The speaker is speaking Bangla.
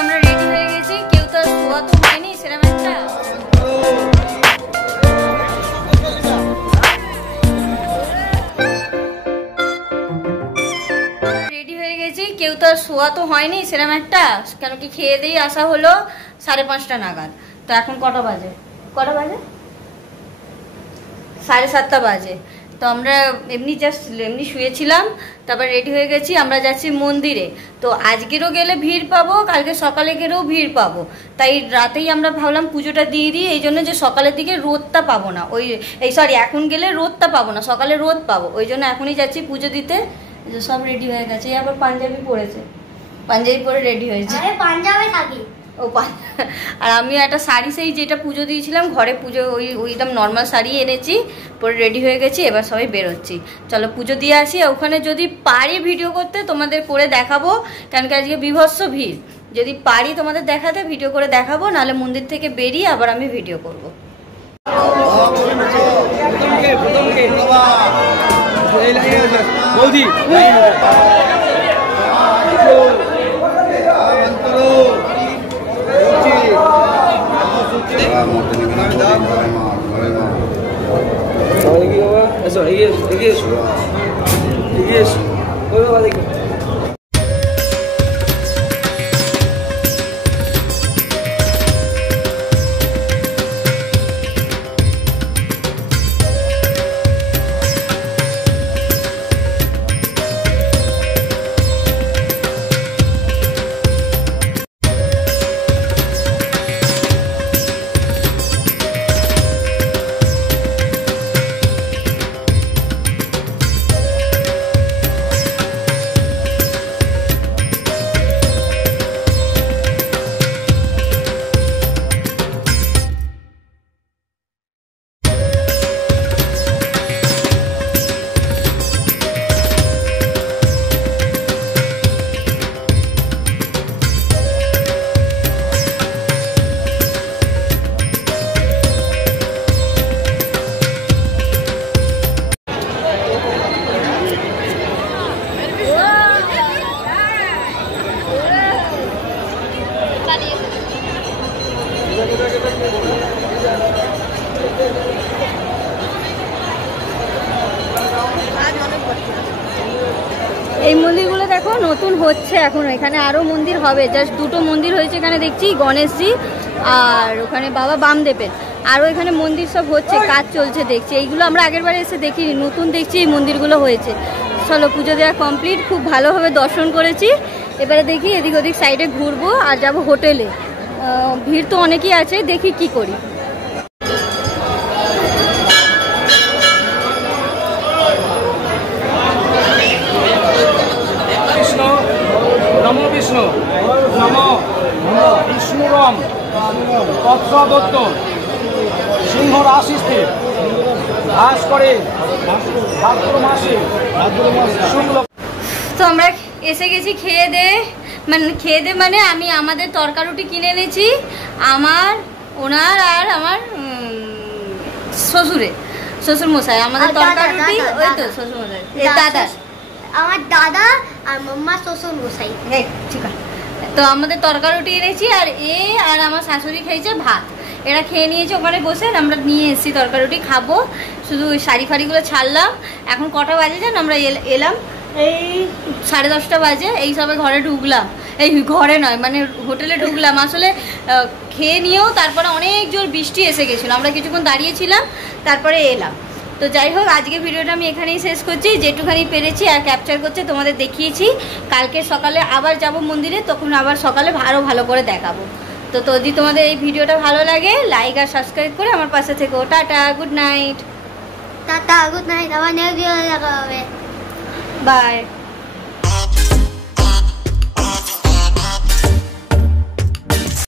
আমরা রেডি হয়ে গেছি, কেউ তো শোয়া তো হয়নি সেরকম একটা। রেডি হয়ে গেছি, কেউ তো শোয়া তো হয়নি সেরকম একটা, কেন কি খেয়ে দিয়ে আসা হলো 5:30 নাগাদ। তো এখন কটা বাজে 7:30 বাজে। তো আমরা এমনি জাস্ট এমনি শুয়েছিলাম, তারপর রেডি হয়ে গেছি, আমরা যাচ্ছি মন্দিরে। তো আজকেরও গেলে ভিড় পাবো, কালকে সকালে গেলেও ভিড় পাবো, তাই রাতেই আমরা ভাবলাম পুজোটা দিয়ে দিই, এই জন্য যে সকালের দিকে রোদটা পাবো না, এখন গেলে রোদটা পাবো না, সকালে রোদ পাবো, ওই জন্য এখনই যাচ্ছি পুজো দিতে। সব রেডি হয়ে গেছে, আবার পাঞ্জাবি পরেছে, পাঞ্জাবি পরে রেডি হয়েছে। পাঞ্জাবে থাকি আর আমি একটা শাড়ি, সেই যেটা পুজো দিয়েছিলাম ঘরে, পুজো ওইরকম নর্মাল শাড়ি এনেছি, পরে রেডি হয়ে গেছি, এবার সবাই বেরোচ্ছি। চলো পুজো দিয়ে আসি। ওখানে যদি পারি ভিডিও করতে তোমাদের করে দেখাবো, কারণ কি আজকে বিভৎস ভিড়, যদি পারি তোমাদের দেখাতে ভিডিও করে দেখাবো, নাহলে মন্দির থেকে বেরিয়ে আবার আমি ভিডিও করবো। এই মন্দিরগুলো দেখো নতুন হচ্ছে এখন, এখানে আরো মন্দির হবে, জাস্ট দুটো মন্দির হয়েছে এখানে দেখছি, গণেশজি আর ওখানে বাবা বামদেবের, আরো এখানে মন্দির সব হচ্ছে, কাজ চলছে দেখছি। এইগুলো আমরা আগের বারে এসে দেখিনি, নতুন দেখছি এই মন্দিরগুলো হয়েছে। চলো পুজো দেওয়া কমপ্লিট, খুব ভালোভাবে দর্শন করেছি, এবারে দেখি এদিক ওদিক সাইডে ঘুরবো আর যাবো হোটেলে। ভিড় তো অনেকই আছে, দেখি কি করি। নমো বিষ্ণু নমো বিষ্ণুরম তত্ত্বদত্ত সিংহ রাশিস্থে বাস করে ভাদ্র মাসে শুক্ল। তো আমরা এসে গেছি খেয়ে দে মানে আমি আমাদের তরকা রুটি কিনে এনেছি, আমার ওনার আর আমার শ্বশুর মশাই, আমাদের তরকা রুটি, ওই তো শ্বশুর মশাই দাদা, আমার দাদা আর মাম্মা শ্বশুর মশাই, ঠিক আছে। তো আমাদের তরকা রুটি এনেছি, আর আর আমার শাশুড়ি খেয়েছে ভাত, এরা খেয়ে নিয়েছে ওখানে বসে, আমরা নিয়ে এসেছি তরকা রুটি খাবো। শুধু ওই শাড়ি ফাড়িগুলো ছাড়লাম। এখন কটা বাজে জান, আমরা এলাম এই 10:30 বাজে, এই সবে ঘরে ঢুকলাম, এই ঘরে নয় মানে হোটেলে ঢুকলাম। আসলে খেয়ে নিয়েও তারপরে অনেক জোর বৃষ্টি এসে গেছিলো, আমরা কিছুক্ষণ দাঁড়িয়েছিলাম, তারপরে এলাম। তো যাই হোক, আজকে ভিডিওটা আমি এখানেই শেষ করছি, যেটুখানি পেরেছি আর ক্যাপচার করতে তোমাদের দেখিয়েছি। কালকে সকালে আবার যাব মন্দিরে, তখন আবার সকালে আরও ভালো করে দেখাবো। তো যদি তোমাদের এই ভিডিওটা ভালো লাগে, লাইক আর সাবস্ক্রাইব করে আমার পাশে থেকো। Tata, good night. Tata, good night, আবার নেক্সট ভিডিও দেখা হবে। বাই।